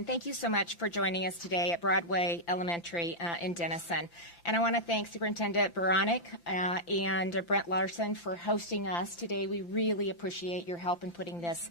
and thank you so much for joining us today at Broadway Elementary in Denison. And I want to thank Superintendent Veronica and Brent Larson for hosting us today. We really appreciate your help in putting this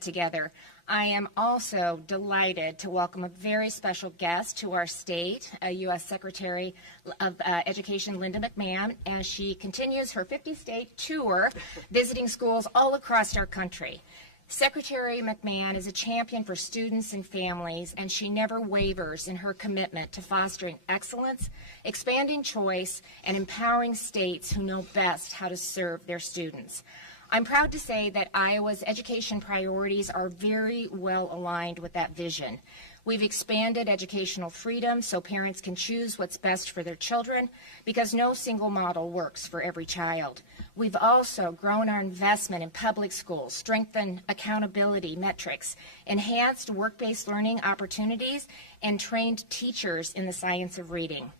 together. I am also delighted to welcome a very special guest to our state, U.S. Secretary of Education Linda McMahon, as she continues her 50-state tour visiting schools all across our country. Secretary McMahon is a champion for students and families, and she never wavers in her commitment to fostering excellence, expanding choice, and empowering states who know best how to serve their students. I'm proud to say that Iowa's education priorities are very well aligned with that vision. We've expanded educational freedom so parents can choose what's best for their children, because no single model works for every child. We've also grown our investment in public schools, strengthened accountability metrics, enhanced work-based learning opportunities, and trained teachers in the science of reading.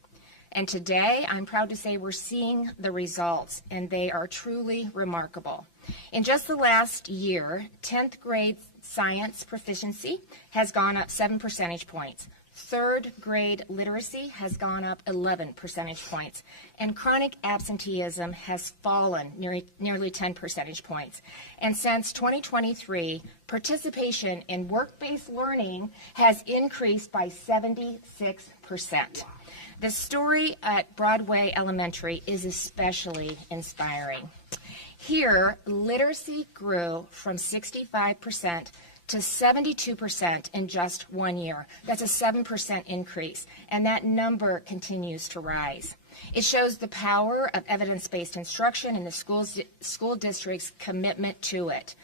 And today, I'm proud to say we're seeing the results, and they are truly remarkable. In just the last year, 10th grade science proficiency has gone up 7 percentage points. Third grade literacy has gone up 11 percentage points, and chronic absenteeism has fallen nearly 10 percentage points. And since 2023, participation in work-based learning has increased by 76%. The story at Broadway Elementary is especially inspiring. Here, literacy grew from 65% to 72% in just 1 year. That's a 7% increase, and that number continues to rise. It shows the power of evidence-based instruction and the school district's commitment to it.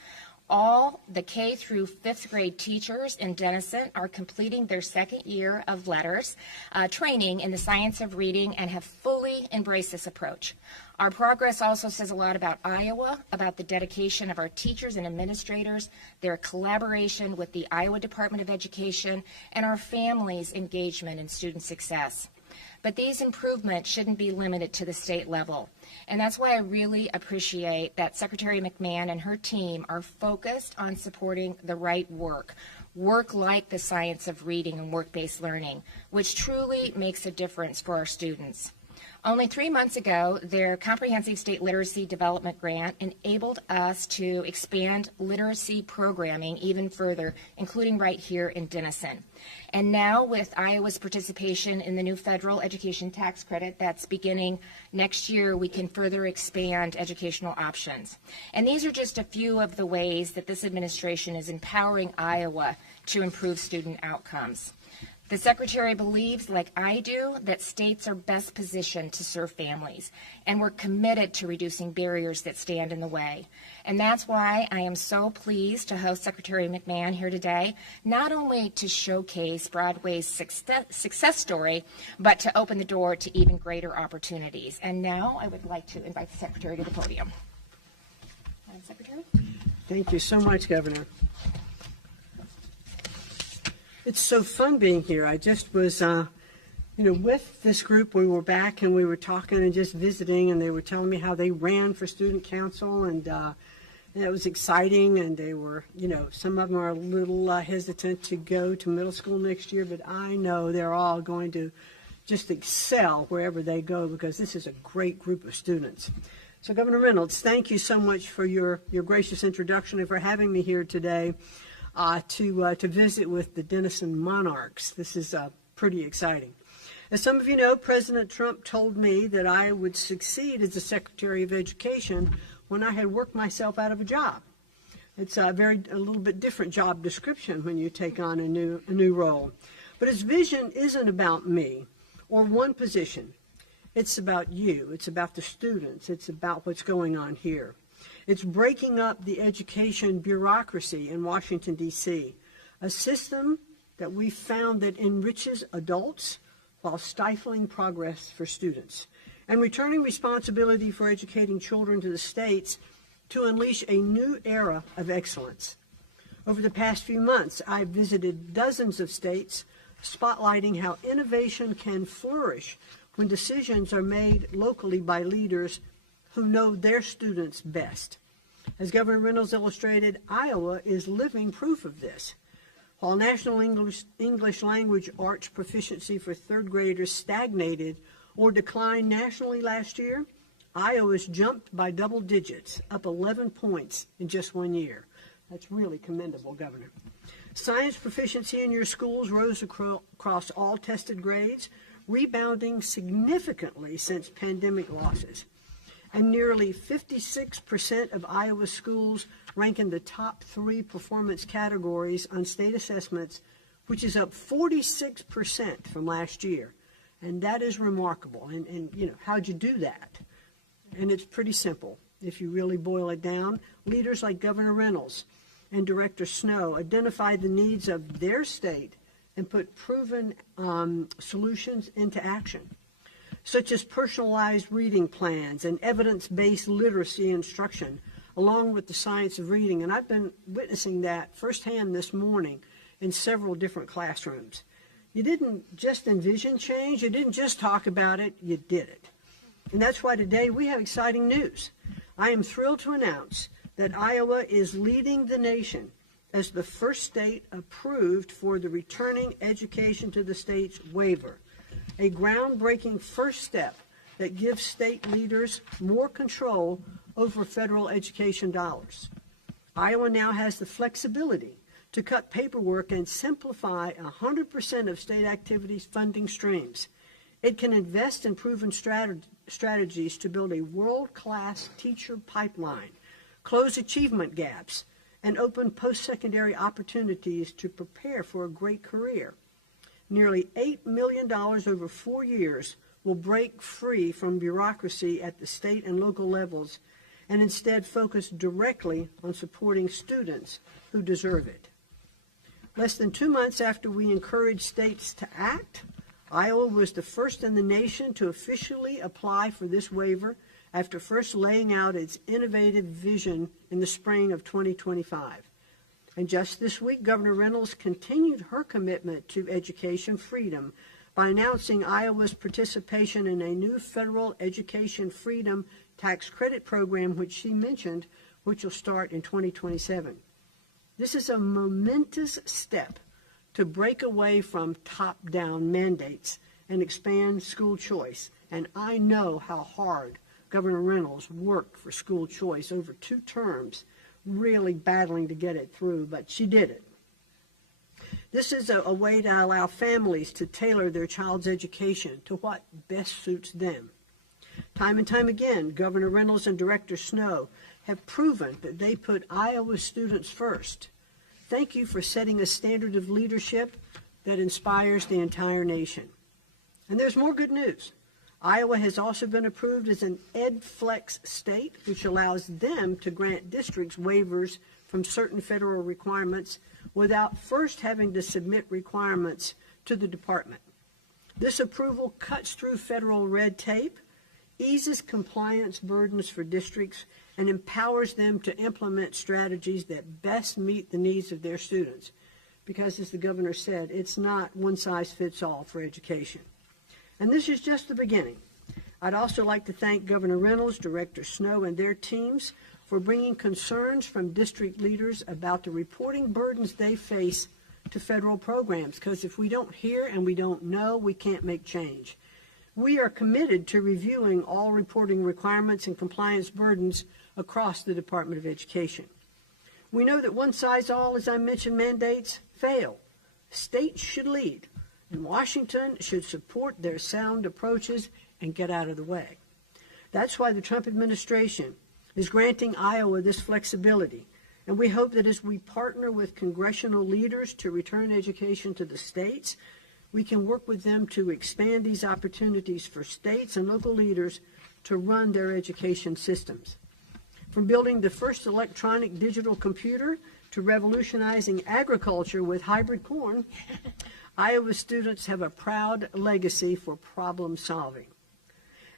All the K through 5th grade teachers in Denison are completing their second year of letters training in the science of reading and have fully embraced this approach. Our progress also says a lot about Iowa, about the dedication of our teachers and administrators, their collaboration with the Iowa Department of Education, and our families' engagement in student success. But these improvements shouldn't be limited to the state level. And that's why I really appreciate that Secretary McMahon and her team are focused on supporting the right work like the science of reading and work-based learning, which truly makes a difference for our students. Only 3 months ago, their Comprehensive State Literacy Development Grant enabled us to expand literacy programming even further, including right here in Denison. And now, with Iowa's participation in the new federal education tax credit that's beginning next year, we can further expand educational options. And these are just a few of the ways that this administration is empowering Iowa to improve student outcomes. The Secretary believes, like I do, that states are best positioned to serve families, and we're committed to reducing barriers that stand in the way. And that's why I am so pleased to host Secretary McMahon here today, not only to showcase Broadway's success story, but to open the door to even greater opportunities. And now I would like to invite the Secretary to the podium. Madam Secretary? Thank you so much, Governor. It's so fun being here. I just was, with this group, we were back and we were talking and just visiting, and they were telling me how they ran for student council, and it was exciting, and they were, some of them are a little hesitant to go to middle school next year, but I know they're all going to just excel wherever they go, because this is a great group of students. So Governor Reynolds, thank you so much for your gracious introduction and for having me here today. To visit with the Denison Monarchs. This is pretty exciting. As some of you know, President Trump told me that I would succeed as the Secretary of Education when I had worked myself out of a job. It's a little bit different job description when you take on a new role. But his vision isn't about me or one position. It's about you. It's about the students. It's about what's going on here. It's breaking up the education bureaucracy in Washington, D.C., a system that we found that enriches adults while stifling progress for students, and returning responsibility for educating children to the states to unleash a new era of excellence. Over the past few months, I've visited dozens of states, spotlighting how innovation can flourish when decisions are made locally by leaders who know their students best. As Governor Reynolds illustrated, Iowa is living proof of this. While National English Language Arts proficiency for third graders stagnated or declined nationally last year, Iowa's jumped by double digits, up 11 points in just 1 year. That's really commendable, Governor. Science proficiency in your schools rose across all tested grades, rebounding significantly since pandemic losses. And nearly 56% of Iowa schools rank in the top 3 performance categories on state assessments, which is up 46% from last year. And that is remarkable. And you know, how'd you do that? And it's pretty simple. If you really boil it down, leaders like Governor Reynolds and Director Snow identified the needs of their state and put proven solutions into action, such as personalized reading plans and evidence-based literacy instruction, along with the science of reading. And I've been witnessing that firsthand this morning in several different classrooms. You didn't just envision change, you didn't just talk about it, you did it. And that's why today we have exciting news. I am thrilled to announce that Iowa is leading the nation as the first state approved for the Returning Education to the States waiver, a groundbreaking first step that gives state leaders more control over federal education dollars. Iowa now has the flexibility to cut paperwork and simplify 100% of state activities funding streams. It can invest in proven strategies to build a world-class teacher pipeline, close achievement gaps, and open post-secondary opportunities to prepare for a great career. Nearly $8 million over 4 years will break free from bureaucracy at the state and local levels and instead focus directly on supporting students who deserve it. Less than 2 months after we encouraged states to act, Iowa was the first in the nation to officially apply for this waiver after first laying out its innovative vision in the spring of 2025. And just this week, Governor Reynolds continued her commitment to education freedom by announcing Iowa's participation in a new federal education freedom tax credit program, which she mentioned, which will start in 2027. This is a momentous step to break away from top-down mandates and expand school choice. And I know how hard Governor Reynolds worked for school choice over 2 terms, really battling to get it through, but she did it. This is a way to allow families to tailor their child's education to what best suits them. Time and time again, Governor Reynolds and Director Snow have proven that they put Iowa students first. Thank you for setting a standard of leadership that inspires the entire nation. And there's more good news. Iowa has also been approved as an EdFlex state, which allows them to grant districts waivers from certain federal requirements without first having to submit requirements to the department. This approval cuts through federal red tape, eases compliance burdens for districts, and empowers them to implement strategies that best meet the needs of their students. Because, as the governor said, it's not one size fits all for education. And this is just the beginning. I'd also like to thank Governor Reynolds, Director Snow, and their teams for bringing concerns from district leaders about the reporting burdens they face to federal programs, because if we don't hear and we don't know, we can't make change. We are committed to reviewing all reporting requirements and compliance burdens across the Department of Education. We know that one-size-all, as I mentioned, mandates fail. States should lead, and Washington should support their sound approaches and get out of the way. That's why the Trump administration is granting Iowa this flexibility, and we hope that as we partner with congressional leaders to return education to the states, we can work with them to expand these opportunities for states and local leaders to run their education systems. From building the first electronic digital computer to revolutionizing agriculture with hybrid corn, Iowa students have a proud legacy for problem solving.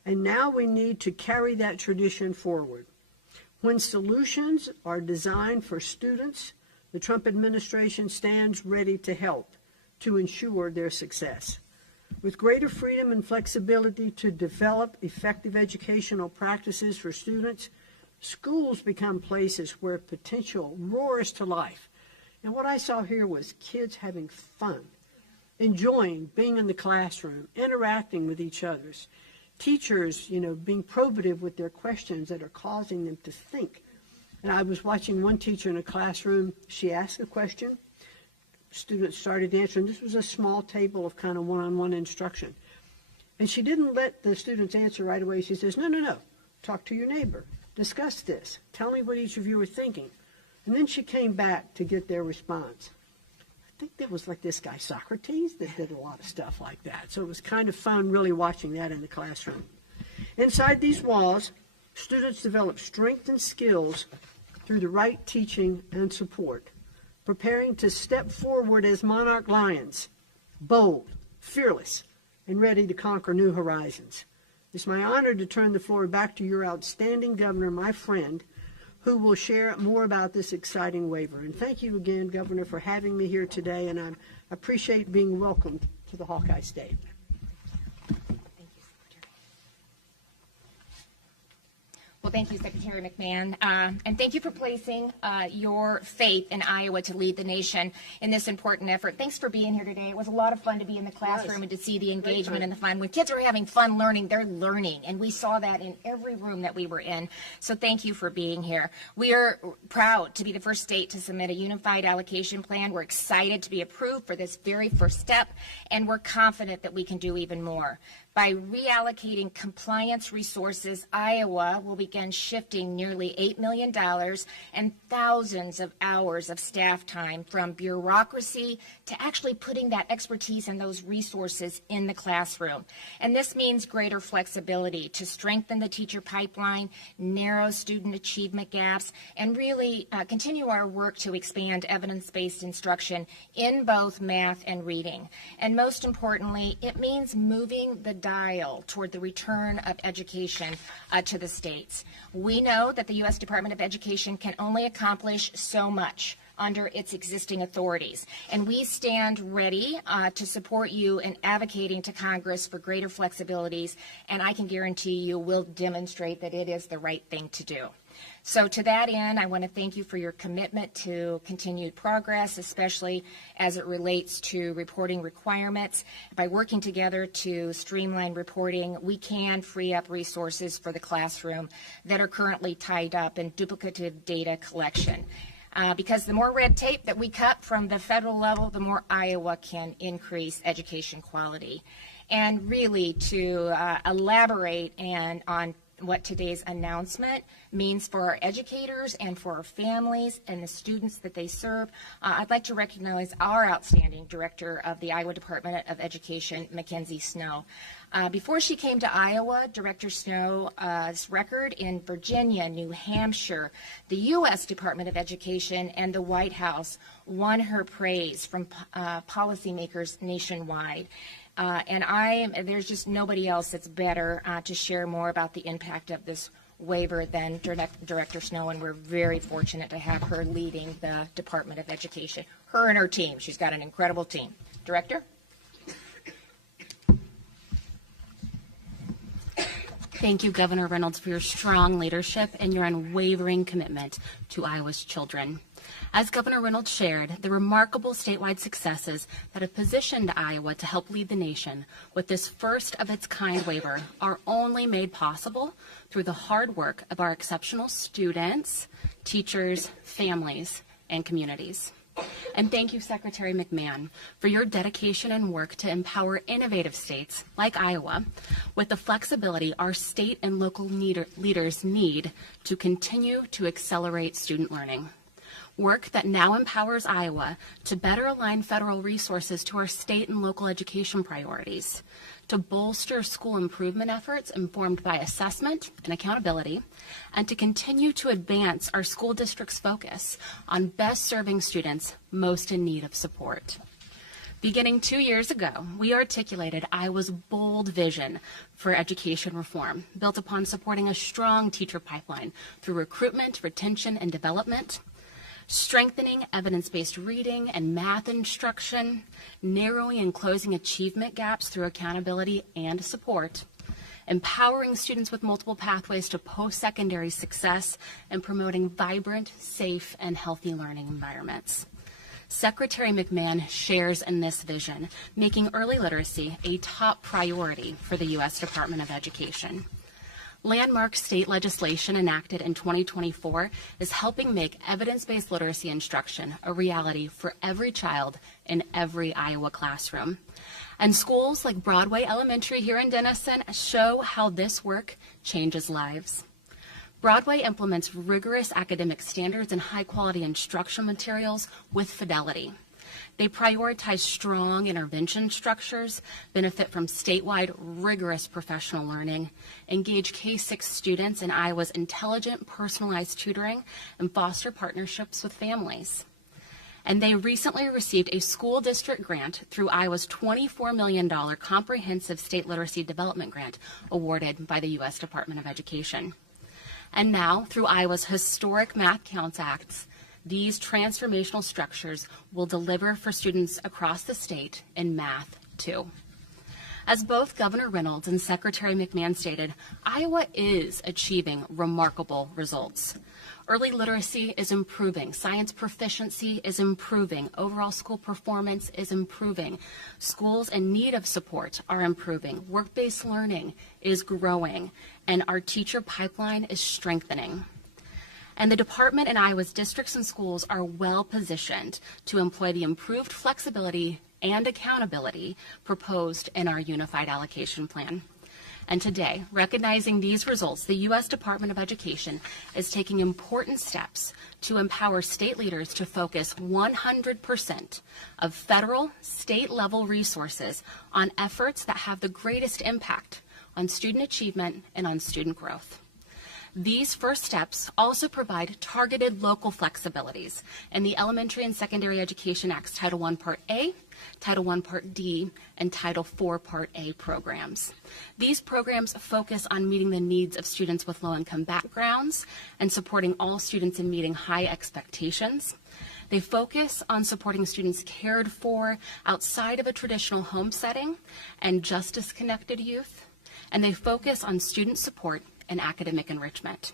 And now we need to carry that tradition forward. When solutions are designed for students, the Trump administration stands ready to help to ensure their success. With greater freedom and flexibility to develop effective educational practices for students, schools become places where potential roars to life, And what I saw here was kids having fun, enjoying being in the classroom, interacting with each other, teachers, being probative with their questions that are causing them to think. And I was watching one teacher in a classroom. She asked a question. Students started answering. This was a small table of kind of one-on-one instruction. And she didn't let the students answer right away. She says, no, talk to your neighbor. Discuss this. Tell me what each of you are thinking. And then she came back to get their response. I think that was like this guy Socrates that did a lot of stuff like that. So it was kind of fun really watching that in the classroom. Inside these walls, students develop strength and skills through the right teaching and support, preparing to step forward as monarch lions, bold, fearless, and ready to conquer new horizons. It's my honor to turn the floor back to your outstanding governor, my friend, who will share more about this exciting waiver. And thank you again, Governor, for having me here today, and I appreciate being welcomed to the Hawkeye State. Well, thank you, Secretary McMahon, and thank you for placing your faith in Iowa to lead the nation in this important effort. Thanks for being here today. It was a lot of fun to be in the classroom and to see the engagement and the fun. When kids are having fun learning, they're learning, and we saw that in every room that we were in. So thank you for being here. We are proud to be the first state to submit a unified allocation plan. We're excited to be approved for this very first step, and we're confident that we can do even more. By reallocating compliance resources, Iowa will begin shifting nearly $8 million and thousands of hours of staff time from bureaucracy to actually putting that expertise and those resources in the classroom. And this means greater flexibility to strengthen the teacher pipeline, narrow student achievement gaps, and really continue our work to expand evidence-based instruction in both math and reading. And most importantly, it means moving the dial toward the return of education to the states. We know that the U.S. Department of Education can only accomplish so much under its existing authorities, and we stand ready to support you in advocating to Congress for greater flexibilities, and I can guarantee you will demonstrate that it is the right thing to do. So to that end, I want to thank you for your commitment to continued progress, especially as it relates to reporting requirements. By working together to streamline reporting, we can free up resources for the classroom that are currently tied up in duplicative data collection. Because the more red tape that we cut from the federal level, the more Iowa can increase education quality. And really to elaborate on what today's announcement means for our educators and for our families and the students that they serve, I'd like to recognize our outstanding director of the Iowa Department of Education, Mackenzie Snow. Before she came to Iowa, Director Snow's record in Virginia, New Hampshire, the U.S. Department of Education, and the White House won her praise from policymakers nationwide. And there's just nobody else that's better to share more about the impact of this waiver than Director Snow, and we're very fortunate to have her leading the Department of Education. Her and her team. She's got an incredible team. Director? Thank you, Governor Reynolds, for your strong leadership and your unwavering commitment to Iowa's children. As Governor Reynolds shared, the remarkable statewide successes that have positioned Iowa to help lead the nation with this first-of-its-kind waiver are only made possible through the hard work of our exceptional students, teachers, families, and communities. And thank you, Secretary McMahon, for your dedication and work to empower innovative states like Iowa with the flexibility our state and local leaders need to continue to accelerate student learning. Work that now empowers Iowa to better align federal resources to our state and local education priorities, to bolster school improvement efforts informed by assessment and accountability, and to continue to advance our school district's focus on best serving students most in need of support. Beginning 2 years ago, we articulated Iowa's bold vision for education reform, built upon supporting a strong teacher pipeline through recruitment, retention, and development, strengthening evidence-based reading and math instruction, narrowing and closing achievement gaps through accountability and support, empowering students with multiple pathways to post-secondary success, and promoting vibrant, safe, and healthy learning environments. Secretary McMahon shares in this vision, making early literacy a top priority for the U.S. Department of Education. Landmark state legislation enacted in 2024 is helping make evidence-based literacy instruction a reality for every child in every Iowa classroom. And schools like Broadway Elementary here in Denison show how this work changes lives. Broadway implements rigorous academic standards and high-quality instructional materials with fidelity. They prioritize strong intervention structures, benefit from statewide rigorous professional learning, engage K-6 students in Iowa's intelligent, personalized tutoring, and foster partnerships with families. And they recently received a school district grant through Iowa's $24 million Comprehensive State Literacy Development Grant awarded by the U.S. Department of Education. And now, through Iowa's historic Math Counts Acts, these transformational structures will deliver for students across the state in math, too. As both Governor Reynolds and Secretary McMahon stated, Iowa is achieving remarkable results. Early literacy is improving, science proficiency is improving, overall school performance is improving, schools in need of support are improving, work-based learning is growing, and our teacher pipeline is strengthening. And the department and Iowa's districts and schools are well positioned to employ the improved flexibility and accountability proposed in our Unified Allocation Plan. And today, recognizing these results, the U.S. Department of Education is taking important steps to empower state leaders to focus 100% of federal, state-level resources on efforts that have the greatest impact on student achievement and on student growth. These first steps also provide targeted local flexibilities in the Elementary and Secondary Education Act's Title I Part A, Title I Part D, and Title IV Part A programs. These programs focus on meeting the needs of students with low-income backgrounds and supporting all students in meeting high expectations. They focus on supporting students cared for outside of a traditional home setting and justice-connected youth, and they focus on student support and academic enrichment.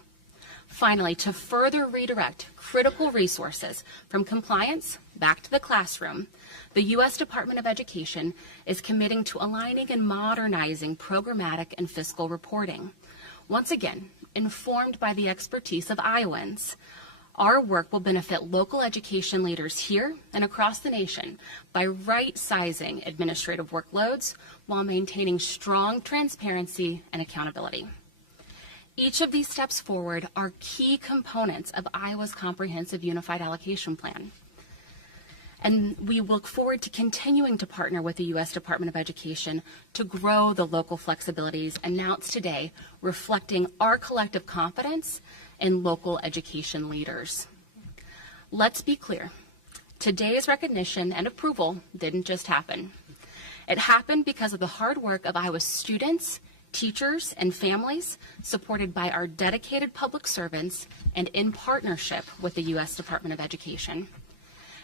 Finally, to further redirect critical resources from compliance back to the classroom, the U.S. Department of Education is committing to aligning and modernizing programmatic and fiscal reporting. Once again, informed by the expertise of Iowans, our work will benefit local education leaders here and across the nation by right-sizing administrative workloads while maintaining strong transparency and accountability. Each of these steps forward are key components of Iowa's Comprehensive Unified Allocation Plan. And we look forward to continuing to partner with the U.S. Department of Education to grow the local flexibilities announced today, reflecting our collective confidence in local education leaders. Let's be clear. Today's recognition and approval didn't just happen. It happened because of the hard work of Iowa's students, teachers, and families, supported by our dedicated public servants and in partnership with the U.S. Department of Education.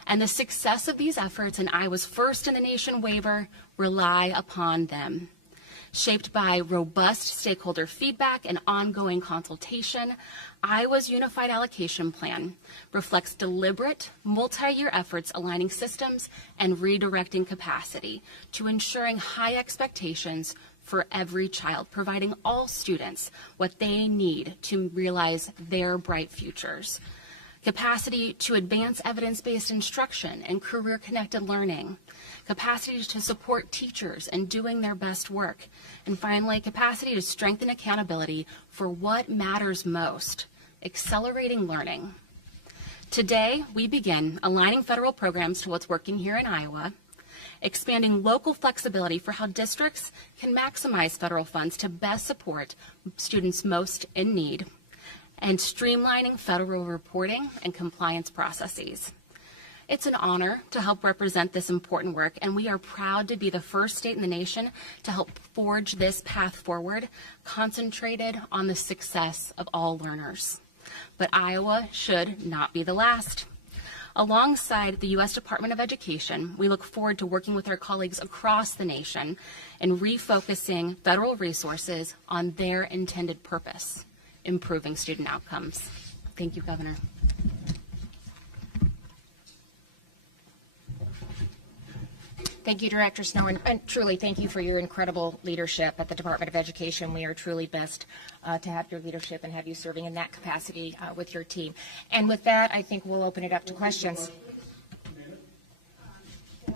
And the success of these efforts and Iowa's first in the nation waiver rely upon them. Shaped by robust stakeholder feedback and ongoing consultation, Iowa's Unified Allocation Plan reflects deliberate, multi-year efforts aligning systems and redirecting capacity to ensuring high expectations for every child, providing all students what they need to realize their bright futures. Capacity to advance evidence-based instruction and career-connected learning. Capacity to support teachers in doing their best work. And finally, capacity to strengthen accountability for what matters most, accelerating learning. Today, we begin aligning federal programs to what's working here in Iowa, expanding local flexibility for how districts can maximize federal funds to best support students most in need, and streamlining federal reporting and compliance processes. It's an honor to help represent this important work, and we are proud to be the first state in the nation to help forge this path forward, concentrated on the success of all learners. But Iowa should not be the last. Alongside the U.S. Department of Education, we look forward to working with our colleagues across the nation in refocusing federal resources on their intended purpose, improving student outcomes. Thank you, Governor. Thank you, Director Snow, and truly thank you for your incredible leadership at the Department of Education. We are truly blessed to have your leadership and have you serving in that capacity with your team. And with that, I think we'll open it up to questions. For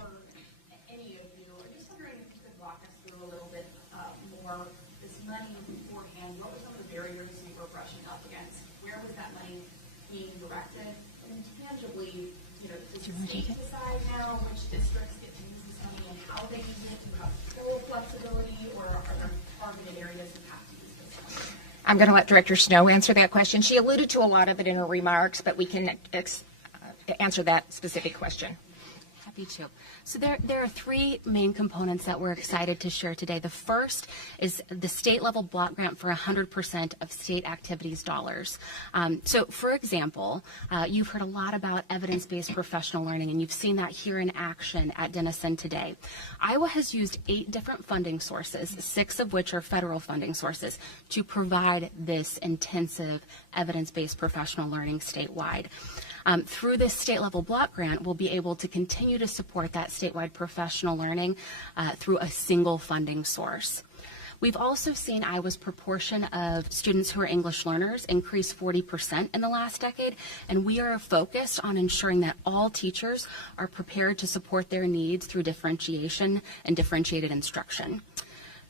any of you, I'm just wondering if you could walk us through a little bit more this money beforehand. What were some of the barriers you were brushing up against? Where was that money being directed? And tangibly, does the state decide now which districts get to use this money and how they use it? Do you have full flexibility, or are there targeted areas you have to use this money? I'm going to let Director Snow answer that question. She alluded to a lot of it in her remarks, but we can answer that specific question. Happy to. So there are three main components that we're excited to share today. The first is the state level block grant for 100% of state activities dollars. So for example, you've heard a lot about evidence-based professional learning, and you've seen that here in action at Denison today. Iowa has used 8 different funding sources, 6 of which are federal funding sources, to provide this intensive evidence-based professional learning statewide. Through this state-level block grant, we'll be able to continue to support that statewide professional learning through a single funding source. We've also seen Iowa's proportion of students who are English learners increase 40% in the last decade, and we are focused on ensuring that all teachers are prepared to support their needs through differentiation and differentiated instruction.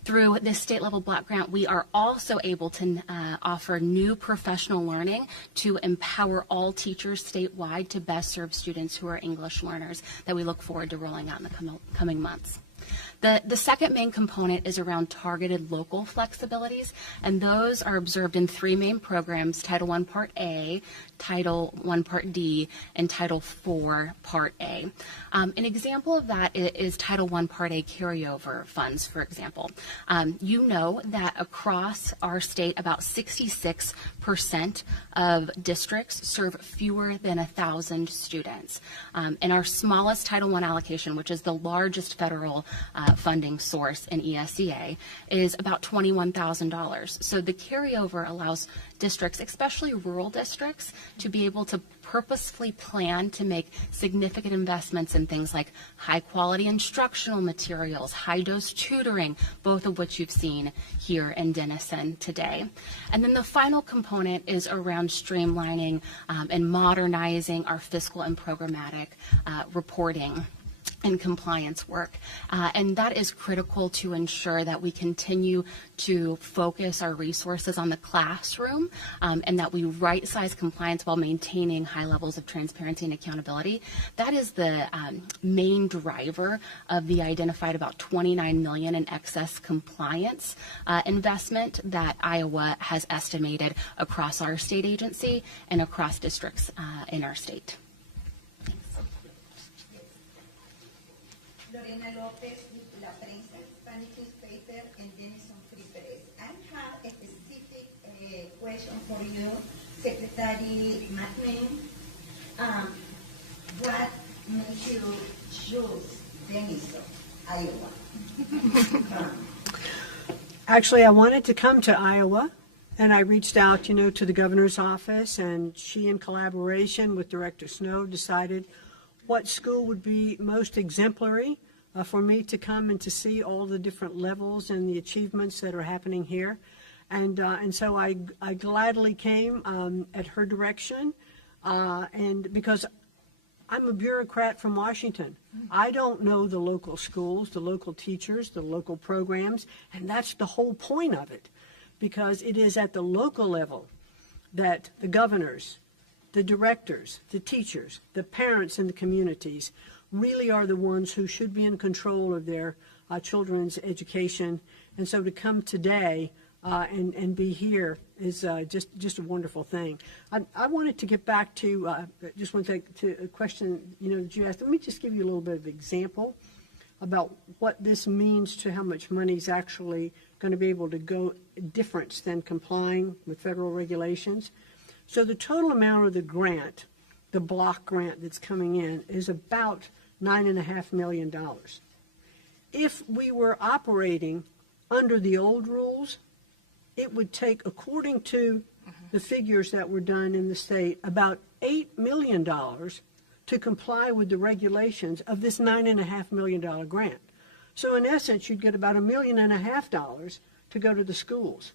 Through this state-level block grant, we are also able to offer new professional learning to empower all teachers statewide to best serve students who are English learners that we look forward to rolling out in the coming months. The second main component is around targeted local flexibilities, and those are observed in 3 main programs: Title I Part A, Title I Part D, and Title IV Part A. An example of that is Title I Part A carryover funds, for example. You know that across our state, about 66% of districts serve fewer than 1,000 students. And our smallest Title I allocation, which is the largest federal funding source in ESEA, is about $21,000. So the carryover allows districts, especially rural districts, to be able to purposefully plan to make significant investments in things like high quality instructional materials, high dose tutoring, both of which you've seen here in Denison today. And then the final component is around streamlining and modernizing our fiscal and programmatic reporting and compliance work. And that is critical to ensure that we continue to focus our resources on the classroom and that we right-size compliance while maintaining high levels of transparency and accountability. That is the main driver of the identified about $29 million in excess compliance investment that Iowa has estimated across our state agency and across districts in our state. Lorena Lopez with La Prensa, Spanish newspaper, and Denison Free Press. I have a specific question for you, Secretary McMahon. What made you choose Denison, Iowa? Actually, I wanted to come to Iowa, and I reached out, to the governor's office, and she, in collaboration with Director Snow, decided what school would be most exemplary for me to come and to see all the different levels and the achievements that are happening here. And so I gladly came at her direction, and because I'm a bureaucrat from Washington. I don't know the local schools, the local teachers, the local programs, and that's the whole point of it, because it is at the local level that the governors, the directors, the teachers, the parents in the communities really are the ones who should be in control of their children's education. And so to come today and be here is just a wonderful thing. I wanted to get back to, just want to a question, that you asked. Let me just give you a little bit of example about what this means to how much money is actually going to be able to go difference than complying with federal regulations. So the total amount of the grant, the block grant that's coming in, is about $9.5 million. If we were operating under the old rules, it would take, according to the figures that were done in the state, about $8 million to to comply with the regulations of this $9.5 million grant. So in essence, you'd get about $1.5 million to go to the schools.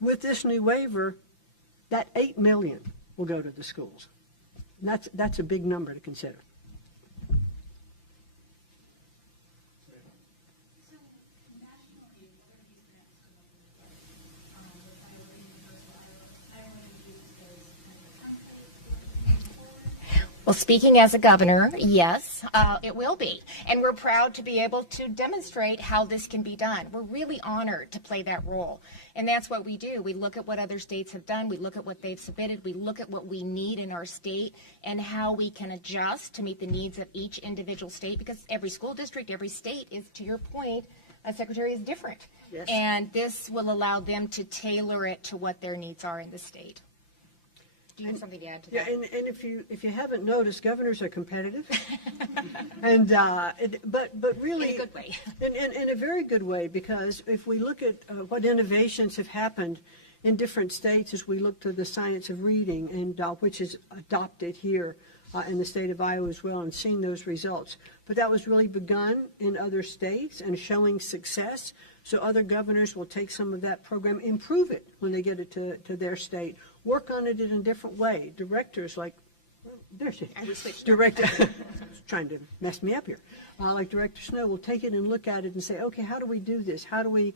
With this new waiver, that $8 million will go to the schools. And that's a big number to consider. Well, speaking as a governor, yes, it will be. And we're proud to be able to demonstrate how this can be done. We're really honored to play that role. And that's what we do. We look at what other states have done. We look at what they've submitted. We look at what we need in our state and how we can adjust to meet the needs of each individual state, because every school district, every state is, to your point, Secretary, is different. Yes. And this will allow them to tailor it to what their needs are in the state. Do you have something to add to that? Yeah, and if you haven't noticed, governors are competitive, and but really In a good way. in a very good way, because if we look at what innovations have happened in different states, as we look to the science of reading, and which is adopted here in the state of Iowa as well, and seeing those results. But that was really begun in other states and showing success. So other governors will take some of that program, improve it when they get it to their state, work on it in a different way. Directors like, well, there she is. Director, trying to mess me up here. Like Director Snow will take it and look at it and say, okay, how do we do this? How do we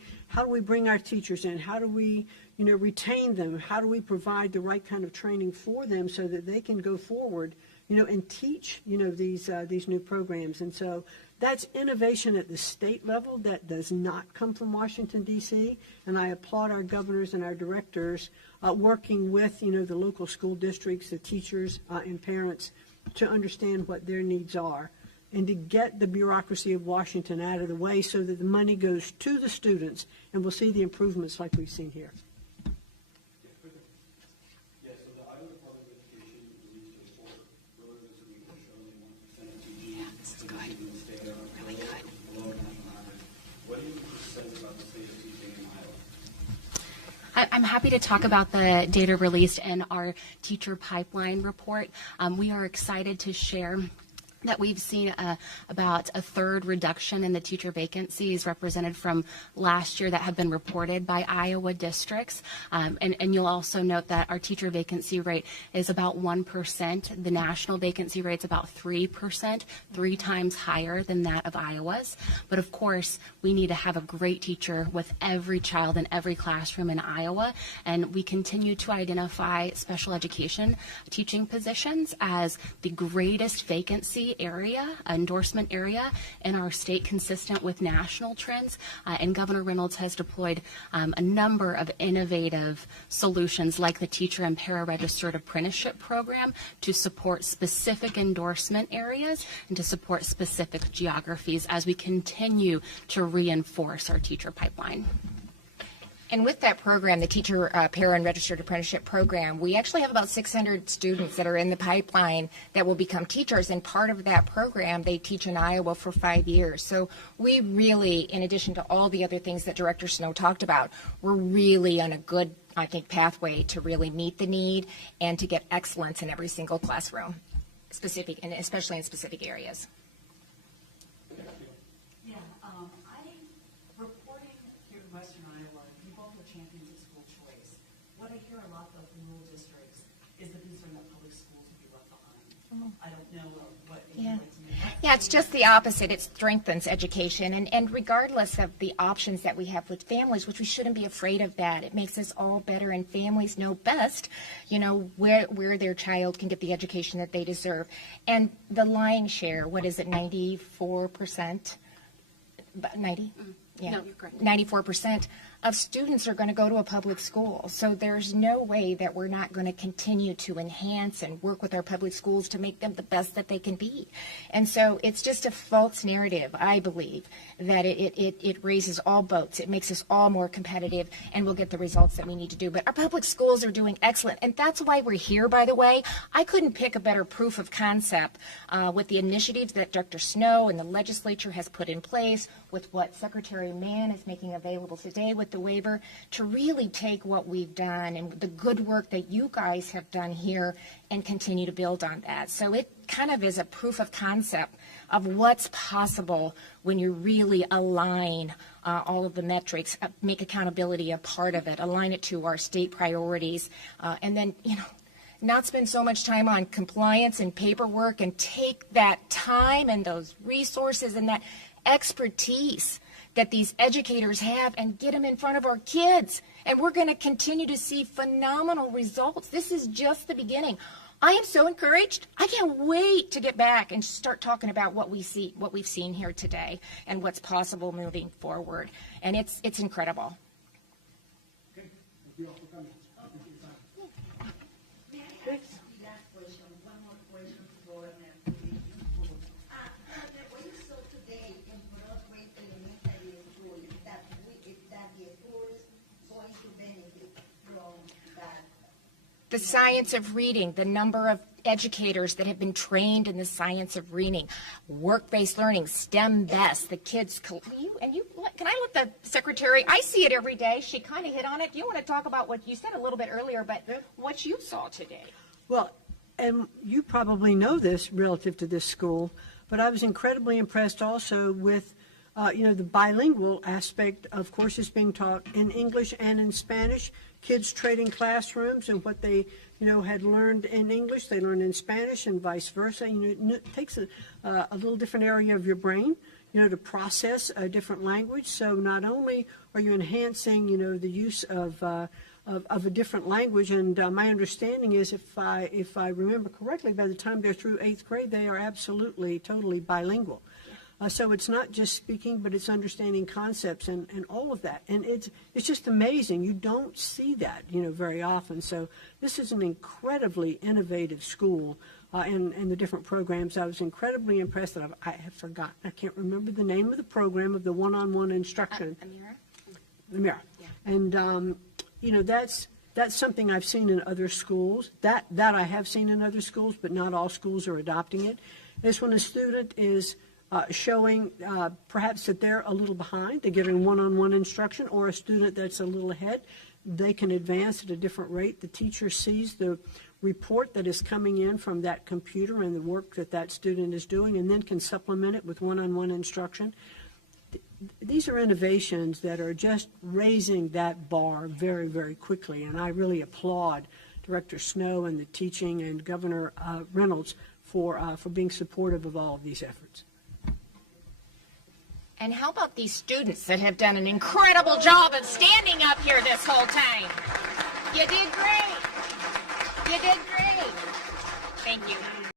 bring our teachers in? How do we, retain them? How do we provide the right kind of training for them so that they can go forward, and teach, these new programs? And so that's innovation at the state level that does not come from Washington, D.C., and I applaud our governors and our directors working with, the local school districts, the teachers and parents to understand what their needs are and to get the bureaucracy of Washington out of the way so that the money goes to the students and we'll see the improvements like we've seen here. I'm happy to talk about the data released in our teacher pipeline report. We are excited to share that we've seen about a third reduction in the teacher vacancies represented from last year that have been reported by Iowa districts. And you'll also note that our teacher vacancy rate is about 1%. The national vacancy rate is about 3%, 3 times higher than that of Iowa's. But of course, we need to have a great teacher with every child in every classroom in Iowa. And we continue to identify special education teaching positions as the greatest vacancy endorsement area in our state, consistent with national trends. And Governor Reynolds has deployed a number of innovative solutions like the teacher and para-registered apprenticeship program to support specific endorsement areas and to support specific geographies as we continue to reinforce our teacher pipeline. And with that program, the teacher para and registered apprenticeship program, we actually have about 600 students that are in the pipeline that will become teachers. And part of that program, they teach in Iowa for 5 years. So we really, in addition to all the other things that Director Snow talked about, we're really on a good, I think, pathway to really meet the need and to get excellence in every single classroom, and especially in specific areas. Champions of school choice. What I hear a lot of in rural districts is the concern that public schools will be left behind. I don't know what Yeah. Yeah, it's just the opposite. It strengthens education. And regardless of the options that we have with families, which we shouldn't be afraid of that, it makes us all better, and families know best, where their child can get the education that they deserve. And the lion's share, what is it, 94%? 90? Yeah, No, you're correct. 94% of students are going to go to a public school. So there's no way that we're not going to continue to enhance and work with our public schools to make them the best that they can be. And so it's just a false narrative, I believe, that it raises all boats. It makes us all more competitive, and we'll get the results that we need to do. But our public schools are doing excellent, and that's why we're here, by the way. I couldn't pick a better proof of concept with the initiatives that Dr. Snow and the legislature has put in place, with what Secretary Mann is making available today with the waiver, to really take what we've done and the good work that you guys have done here and continue to build on that. So it kind of as a proof of concept of what's possible when you really align all of the metrics, make accountability a part of it, align it to our state priorities, and then, not spend so much time on compliance and paperwork, and take that time and those resources and that expertise that these educators have and get them in front of our kids. And we're going to continue to see phenomenal results. This is just the beginning. I am so encouraged. I can't wait to get back and start talking about what we've seen here today and what's possible moving forward. And it's incredible. Okay, thank you all for coming. May I ask the last question, one more question to Governor, please? Governor, what you saw today in Broadway Elementary School is that the schools going to benefit from that. The science of reading, the number of educators that have been trained in the science of reading, work-based learning, STEM best, the kids, can I let the secretary, I see it every day, she kind of hit on it. Do you want to talk about what you said a little bit earlier, but what you saw today? Well, and you probably know this relative to this school, but I was incredibly impressed also with the bilingual aspect of courses being taught in English and in Spanish. Kids trading classrooms, and what they had learned in English, they learned in Spanish, and vice versa. It takes a little different area of your brain, to process a different language. So not only are you enhancing, the use of a different language, and my understanding is, if I remember correctly, by the time they're through 8th grade, they are absolutely, totally bilingual. So it's not just speaking, but it's understanding concepts and all of that. And it's just amazing. You don't see that, very often. So this is an incredibly innovative school, and the different programs. I was incredibly impressed that I have forgotten. I can't remember the name of the program of the one-on-one instruction. Amira. Yeah. And, that's something I've seen in other schools. That I have seen in other schools, but not all schools are adopting it. It's when a student is showing perhaps that they're a little behind, they're getting one-on-one instruction, or a student that's a little ahead, they can advance at a different rate. The teacher sees the report that is coming in from that computer and the work that student is doing, and then can supplement it with one-on-one instruction. These are innovations that are just raising that bar very, very quickly, and I really applaud Director Snow and the teaching and Governor Reynolds for being supportive of all of these efforts. And how about these students that have done an incredible job of standing up here this whole time? You did great. You did great. Thank you.